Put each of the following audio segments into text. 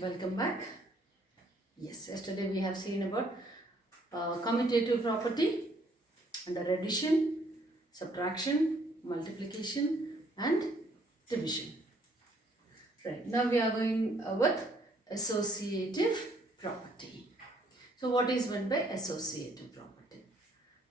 welcome back. Yes, yesterday we have seen about commutative property under addition, subtraction, multiplication and division. Right, now we are going with associative property. So what is meant by associative property?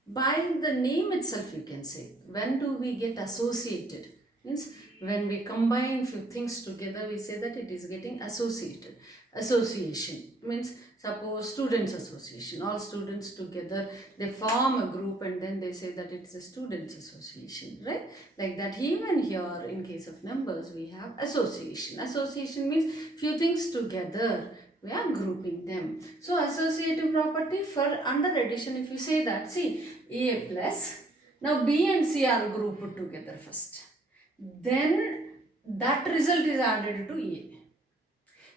By the name itself you can say, when do we get associated? Means when we combine few things together, we say that it is getting associated. Association means, suppose students association, all students together, they form a group and then they say that it is a students association, right? Like that, even here in case of numbers we have association. Association means few things together, we are grouping them. So associative property for under addition, if you say that, see, A plus, now B and C are grouped together first, then that result is added to A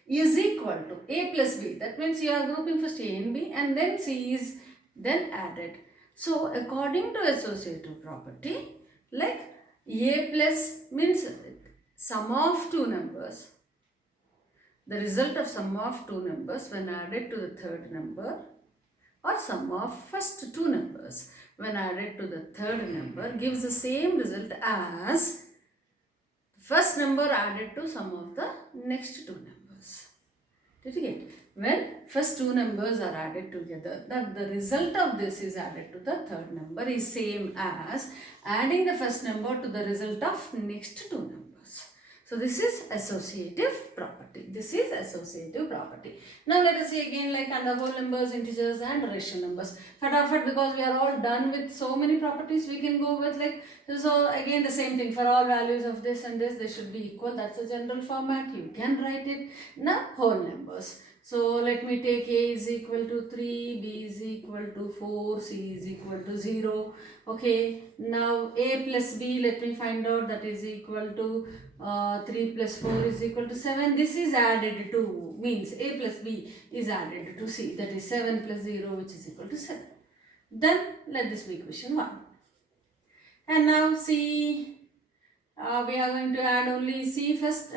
is equal to A plus B. That means you are grouping first A and B and then C is then added. So according to associative property, like A plus means sum of two numbers, the result of sum of two numbers when added to the third number, or sum of first two numbers when added to the third number gives the same result as first number added to sum of the next two numbers. Did you get? When first two numbers are added together, the result of this is added to the third number is same as adding the first number to the result of next two numbers. So this is associative property. This is associative property. Now let us see again, like under whole numbers, integers and rational numbers. Fatafat, because we are all done with so many properties, we can go with like, so again the same thing, for all values of this and this, they should be equal. That's a general format. You can write it. Now whole numbers. So let me take A is equal to 3, B is equal to 4, C is equal to 0. Okay, now A plus B, let me find out, that is equal to 3 plus 4 is equal to 7. This is added to, means A plus B is added to C, that is 7 plus 0, which is equal to 7. Then let this be equation 1. And now C, we are going to add only C first,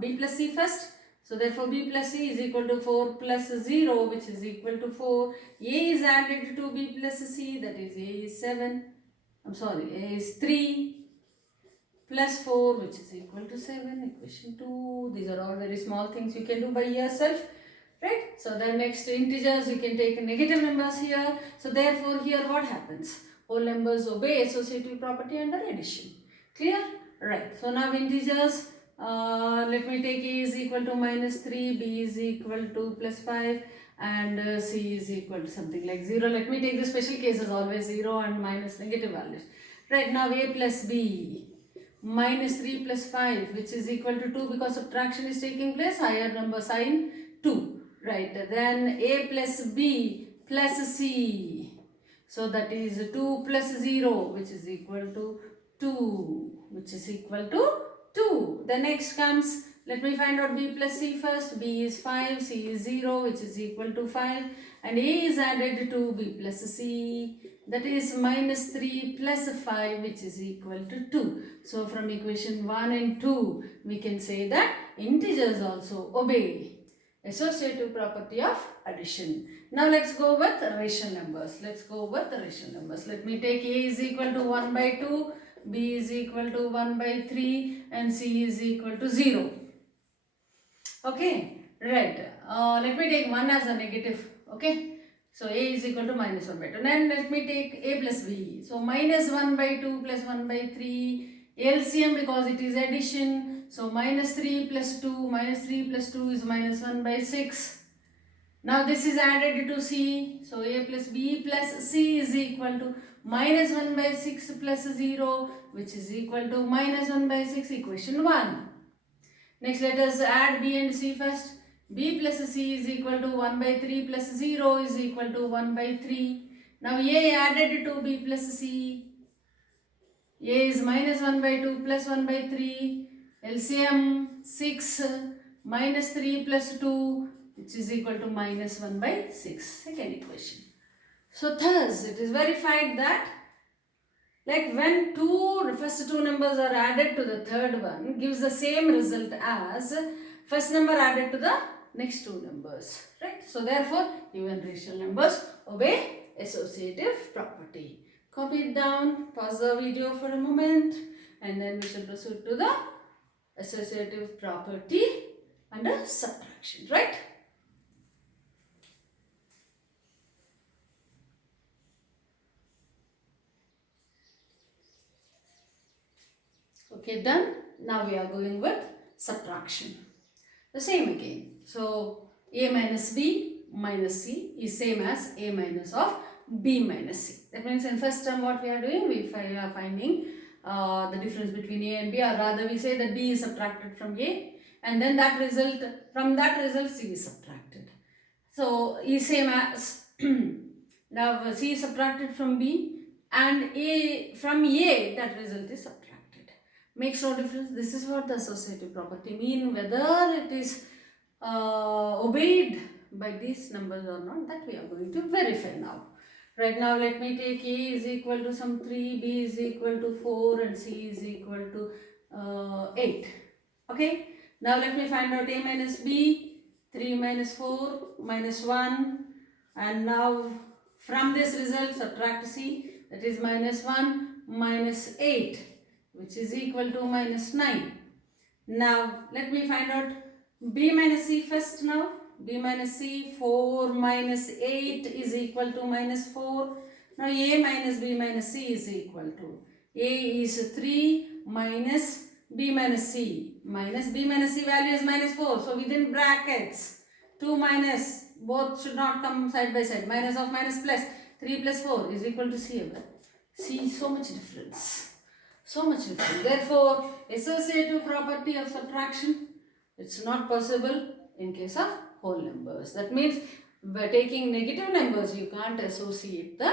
B plus C first. So therefore B plus C is equal to 4 plus 0, which is equal to 4. A is added to B plus C, that is A is 7. A is 3 plus 4, which is equal to 7. Equation 2. These are all very small things you can do by yourself, right? So the next integers, you can take negative numbers here. So therefore here what happens? Whole numbers obey associative property under addition. Clear? Right. So now integers, let me take A is equal to minus 3, B is equal to plus 5 and C is equal to something like 0. Let me take the special cases, always 0 and minus negative values. Right, now A plus B minus 3 plus 5, which is equal to 2, because subtraction is taking place, higher number sign 2. Right, then A plus B plus C. So that is 2 plus 0, which is equal to 2, which is equal to 2. The next comes, let me find out B plus C first. B is 5, C is 0, which is equal to 5. And A is added to B plus C. That is minus 3 plus 5, which is equal to 2. So from equation 1 and 2, we can say that integers also obey associative property of addition. Now let's go with rational numbers. Let me take A is equal to 1 by 2, B is equal to 1 by 3 and C is equal to 0. Okay, right. Let me take 1 as a negative. Okay, so A is equal to minus 1 by 2. Then let me take A plus B. So minus 1 by 2 plus 1 by 3. LCM, because it is addition. So minus 3 plus 2 is minus 1 by 6. Now this is added to C. So A plus B plus C is equal to minus 1 by 6 plus 0, which is equal to minus 1 by 6, equation 1. Next let us add B and C first. B plus C is equal to 1 by 3 plus 0 is equal to 1 by 3. Now A added to B plus C. A is minus 1 by 2 plus 1 by 3. LCM 6 minus 3 plus 2, which is equal to minus 1 by 6. Second equation. So thus it is verified that, like when first two numbers are added to the third one, gives the same result as first number added to the next two numbers, right? So therefore, even rational numbers obey associative property. Copy it down, pause the video for a moment, and then we shall proceed to the associative property under subtraction, right? Okay, done. Now we are going with subtraction. The same again. So a minus b minus c is same as a minus of b minus c. That means in first term what we are doing, we are finding the difference between a and b, or rather we say that b is subtracted from a, and then from that result c is subtracted. So is same as now c is subtracted from b, and from a that result is subtracted. Makes no difference. This is what the associative property mean, whether it is obeyed by these numbers or not, that we are going to verify now. Right now let me take a is equal to some 3, b is equal to 4 and c is equal to 8. Okay, now let me find out a minus b, 3 minus 4 minus 1, and now from this result subtract c, that is minus 1 minus 8, which is equal to minus 9. Now let me find out b minus c first now. b minus c, 4 minus 8 is equal to minus 4. Now a minus b minus c is equal to, a is 3 minus b minus c. Minus b minus c value is minus 4. So within brackets, 2 minus, both should not come side by side. Minus of minus plus, 3 plus 4 is equal to c. See, so much difference. So much difference. Therefore, associative property of subtraction, it's not possible in case of whole numbers. That means by taking negative numbers, you can't associate the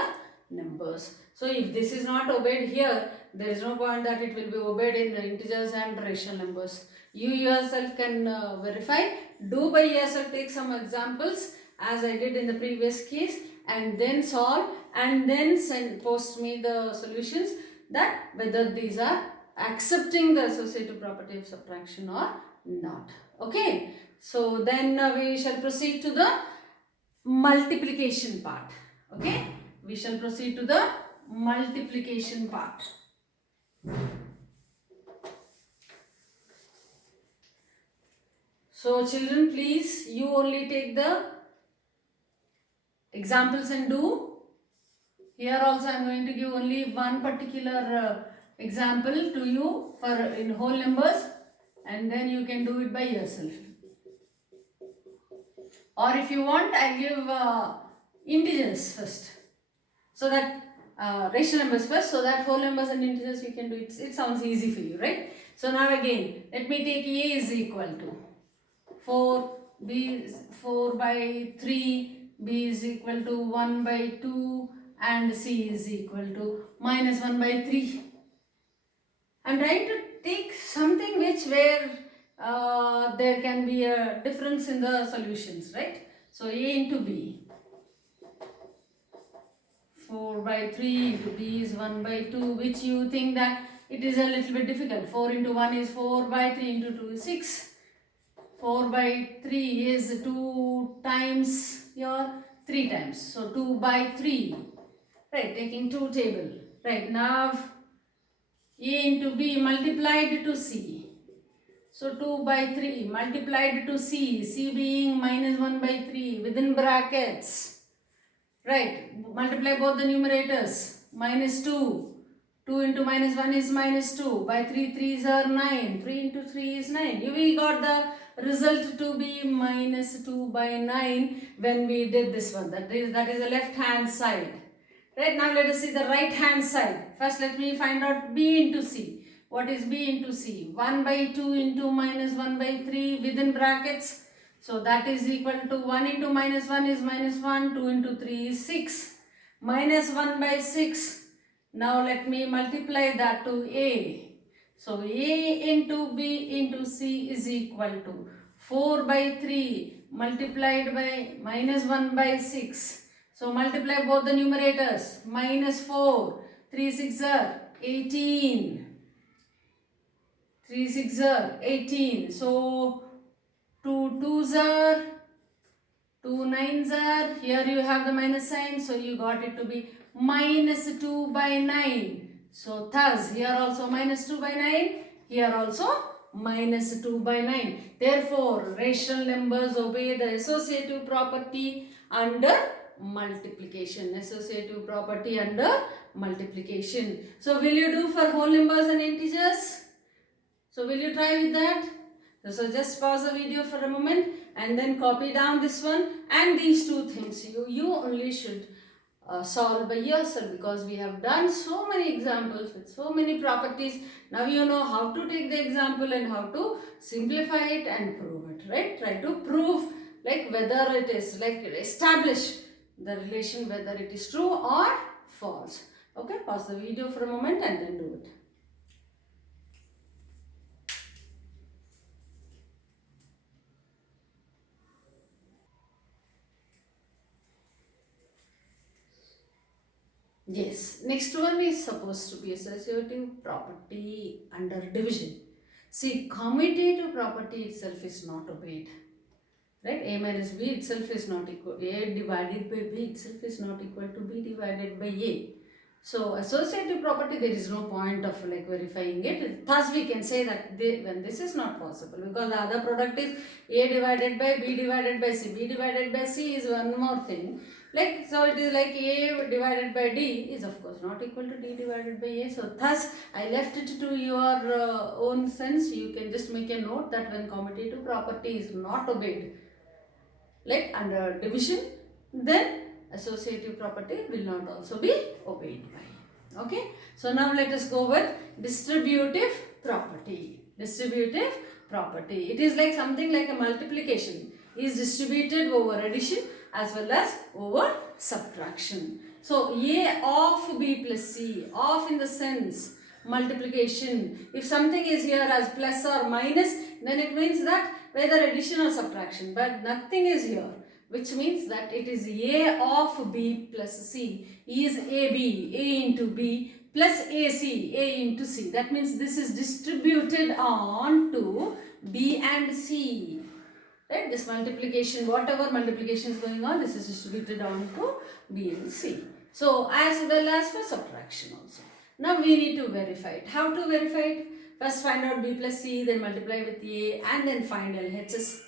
numbers. So if this is not obeyed here, there is no point that it will be obeyed in the integers and rational numbers. You yourself can verify. Do by yourself, take some examples as I did in the previous case, and then solve, and then post me the solutions, that whether these are accepting the associative property of subtraction or not. Okay, so then we shall proceed to the multiplication part. Okay, we shall proceed to the multiplication part. So children, please, you only take the examples and do. Here also I am going to give only one particular example to you for in whole numbers, and then you can do it by yourself. Or if you want, I give integers first, so that rational numbers first, so that whole numbers and integers you can do it. It sounds easy for you, right? So now again, let me take a is equal to 4, b is 4 by 3, b is equal to 1 by 2, and c is equal to minus 1 by 3. I am trying to take something where there can be a difference in the solutions, right? So a into b, 4 by 3 into b is 1 by 2, which you think that it is a little bit difficult. 4 into 1 is 4, by 3 into 2 is 6. 4 by 3 is 2 times your 3 times. So 2 by 3. Right, taking 2 table. Right, now a into b multiplied to c. So 2 by 3 multiplied to c. C being minus 1 by 3 within brackets. Right, multiply both the numerators. Minus 2. 2 into minus 1 is minus 2. By 3, 3s are 9. 3 into 3 is 9. We got the result to be minus 2 by 9 when we did this one. That is the left hand side. Right, now let us see the right hand side. First let me find out b into c. What is b into c? 1 by 2 into minus 1 by 3 within brackets. So that is equal to 1 into minus 1 is minus 1, 2 into 3 is 6. Minus 1 by 6. Now let me multiply that to a. So a into b into c is equal to 4 by 3 multiplied by minus 1 by 6. So multiply both the numerators. Minus 4. 3 6 are 18. 3 6 are 18. So 2 2s are, 2 9s are, here you have the minus sign, so you got it to be minus 2 by 9. So thus here also minus 2 by 9, here also minus 2 by 9. Therefore, rational numbers obey the associative property under multiplication. Associative property under multiplication. So will you do for whole numbers and integers? So will you try with that? So just pause the video for a moment and then copy down this one and these two things. You only should solve by yourself, because we have done so many examples with so many properties. Now you know how to take the example and how to simplify it and prove it, right? Try to prove, like, whether it is, like, establish the relation whether it is true or false. Okay, pause the video for a moment and then do it. Yes, next one is supposed to be associative property under division. See, commutative property itself is not obeyed. Right? A minus B itself is not equal. A divided by B itself is not equal to B divided by A. So, associative property, there is no point of like verifying it. Thus, we can say that when this is not possible, because the other product is A divided by B divided by C. B divided by C is one more thing. Like, so it is like A divided by D is of course not equal to D divided by A. So thus I left it to your own sense. You can just make a note that when commutative property is not obeyed, like under division, then associative property will not also be obeyed by. Okay. So now let us go with distributive property. Distributive property. It is like something like a multiplication is distributed over addition as well as over subtraction. So A of B plus C, of in the sense multiplication. If something is here as plus or minus, then it means that whether addition or subtraction, but nothing is here, which means that it is A of B plus C is AB, A into B plus AC, A into C. That means this is distributed on to B and C. Right? This multiplication, whatever multiplication is going on, this is distributed on to B and C. So, as well as for subtraction also. Now, we need to verify it. How to verify it? First find out B plus C, then multiply with A, and then find LHS.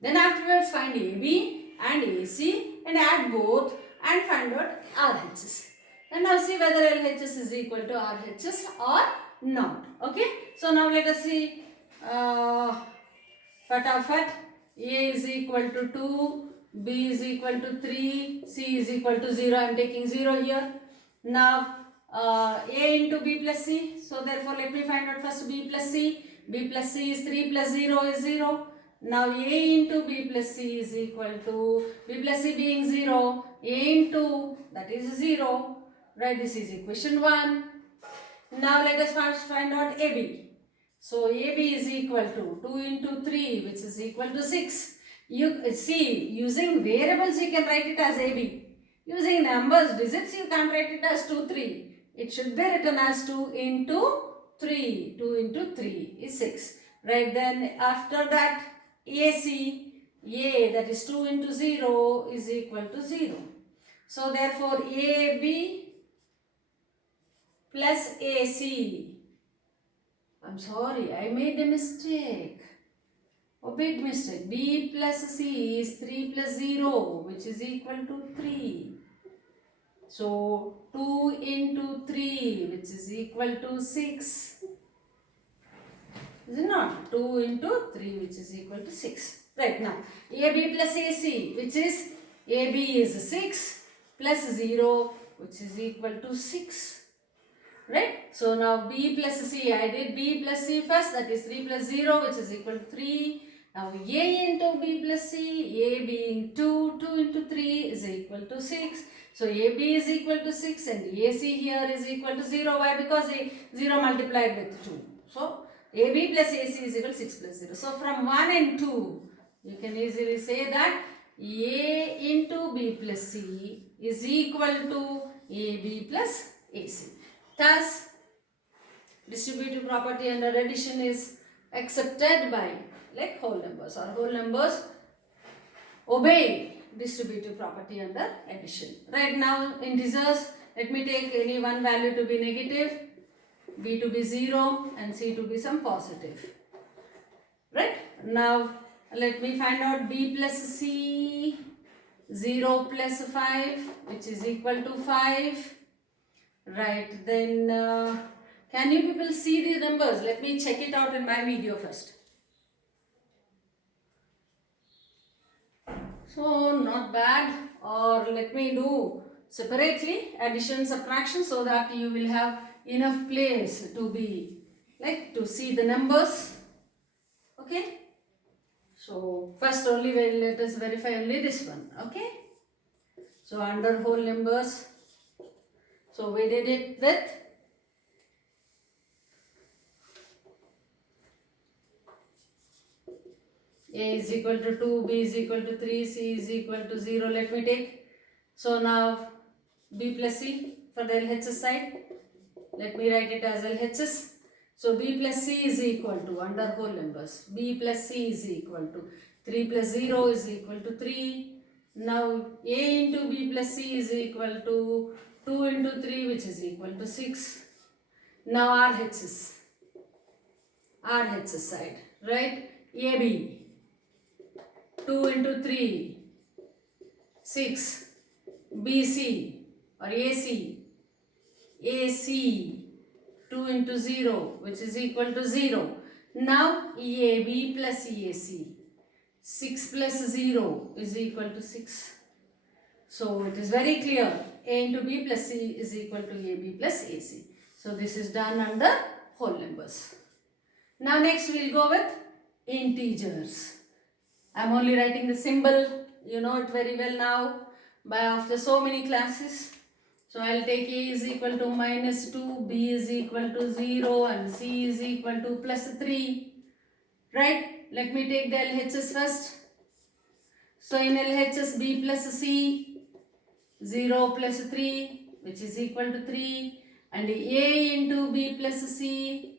Then afterwards find AB and AC and add both and find out RHS. And now see whether LHS is equal to RHS or not. Okay. So, now let us see fatafat. A is equal to 2, B is equal to 3, C is equal to 0. I am taking 0 here. Now, A into B plus C. So, therefore, let me find out first B plus C. B plus C is 3 plus 0 is 0. Now, A into B plus C is equal to, B plus C being 0, A into, that is 0. Right, this is equation 1. Now, let us first find out AB. So, AB is equal to 2 into 3, which is equal to 6. You see, using variables you can write it as AB. Using numbers, digits, you can't write it as 2, 3. It should be written as 2 into 3. 2 into 3 is 6. Right, then after that, AC, A, that is 2 into 0 is equal to 0. So, therefore, AB plus AC. I'm sorry, I made a mistake. A big mistake. B plus C is 3 plus 0, which is equal to 3. So, 2 into 3, which is equal to 6. Is it not? 2 into 3, which is equal to 6. Right, now, AB plus AC, which is AB is 6 plus 0, which is equal to 6. Right? So, now B plus C, I did B plus C first, that is 3 plus 0, which is equal to 3. Now, A into B plus C, A being 2, 2 into 3 is equal to 6. So, AB is equal to 6 and AC here is equal to 0. Why? Because 0 multiplied with 2. So, AB plus AC is equal to 6 plus 0. So, from 1 and 2, you can easily say that A into B plus C is equal to AB plus AC. Thus, distributive property under addition is accepted by like whole numbers, or whole numbers obey distributive property under addition. Right now integers, let me take any one value to be negative, b to be 0 and c to be some positive. Right, now let me find out b plus c, 0 plus 5 which is equal to 5. Right, then can you people see these numbers? Let me check it out in my video first. So not bad, or let me do separately addition, subtraction, so that you will have enough place to be like to see the numbers. Okay, so first only let us verify only this one. Okay, so under whole numbers, so we did it with a is equal to 2, b is equal to 3, c is equal to 0. Let me take, so now b plus c for the LHS side. Let me write it as LHS. So b plus c is equal to, under whole numbers, b plus c is equal to 3 plus 0 is equal to 3. Now a into b plus c is equal to 2 into 3 which is equal to 6. Now RHS side, right? AB 2 into 3, 6. BC or AC 2 into 0 which is equal to 0. Now EAB plus EAC, 6 plus 0 is equal to 6. So it is very clear, A into B plus C is equal to AB plus AC. So this is done under whole numbers. Now next we will go with integers. I am only writing the symbol, you know it very well now by after so many classes. So I will take A is equal to minus 2, B is equal to 0 and C is equal to plus 3. Right? Let me take the LHS first. So in LHS B plus C, 0 plus 3 which is equal to 3, and A into B plus C,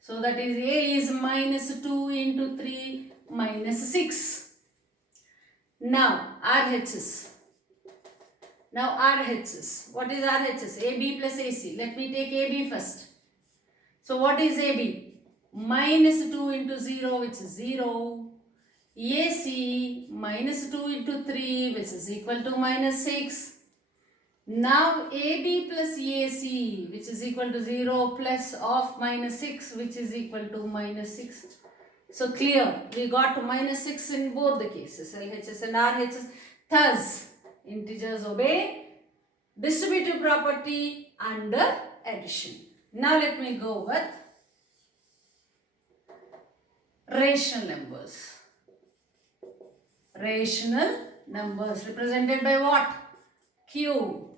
so that is A is minus 2 into 3 minus 6. Now RHS. Now RHS. What is RHS? AB plus AC. Let me take AB first. So what is AB? Minus 2 into 0 which is 0. AC minus 2 into 3 which is equal to minus 6. Now AB plus AC which is equal to 0 plus of minus 6 which is equal to minus 6. So clear, we got minus 6 in both the cases, LHS and RHS. Thus, integers obey distributive property under addition. Now let me go with rational numbers. Rational numbers represented by what? Q.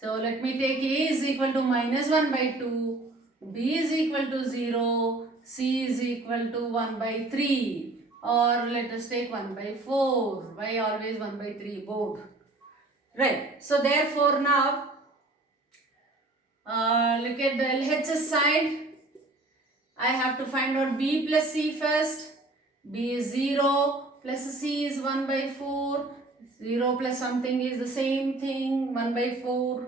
So let me take A is equal to minus 1 by 2, B is equal to 0, C is equal to 1 by 3, or let us take 1 by 4. Why always 1 by 3? Both. Right. So therefore now look at the LHS side. I have to find out B plus C first. B is 0 plus C is 1 by 4. 0 plus something is the same thing, 1 by 4.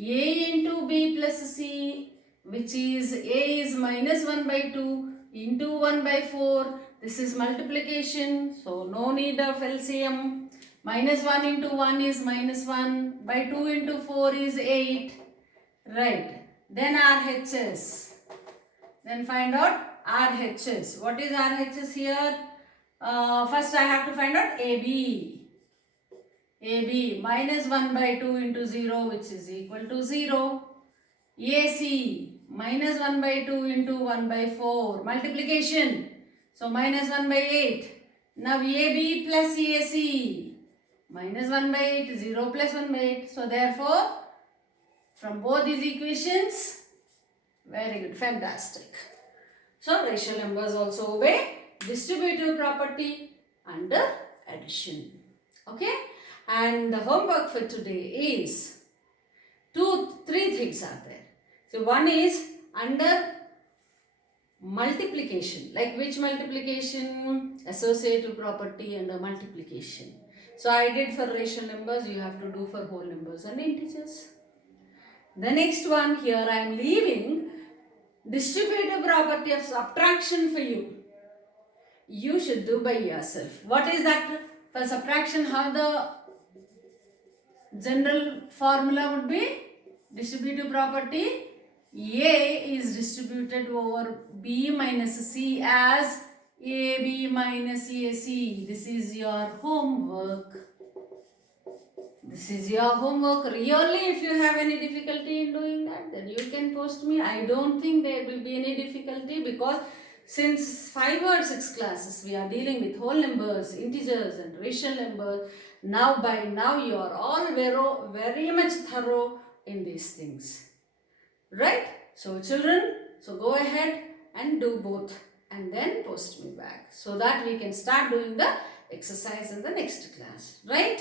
A into B plus C, which is A is minus 1 by 2 into 1 by 4. This is multiplication, so no need of LCM. Minus 1 into 1 is minus 1. By 2 into 4 is 8. Right. Then RHS. Then find out RHS. What is RHS here? First I have to find out AB. AB minus 1 by 2 into 0 which is equal to 0. AC minus 1 by 2 into 1 by 4. Multiplication. So minus 1 by 8. Now AB plus AC. Minus 1 by 8. 0 plus 1 by 8. So therefore, from both these equations, very good, fantastic. So rational numbers also obey distributive property under addition. Okay? And the homework for today is three things are there. So one is under multiplication. Like which multiplication? Associative property and the multiplication. So I did for rational numbers, you have to do for whole numbers and integers. The next one here I am leaving distributive property of subtraction for you. You should do by yourself. What is that? For subtraction, how the general formula would be? Distributive property. A is distributed over B minus C as AB minus AC. This is your homework. This is your homework. Really, if you have any difficulty in doing that, then you can post me. I don't think there will be any difficulty, because since 5 or 6 classes we are dealing with whole numbers, integers and rational numbers. Now by now you are all very much thorough in these things. Right? So children, so go ahead and do both and then post me back, so that we can start doing the exercise in the next class. Right?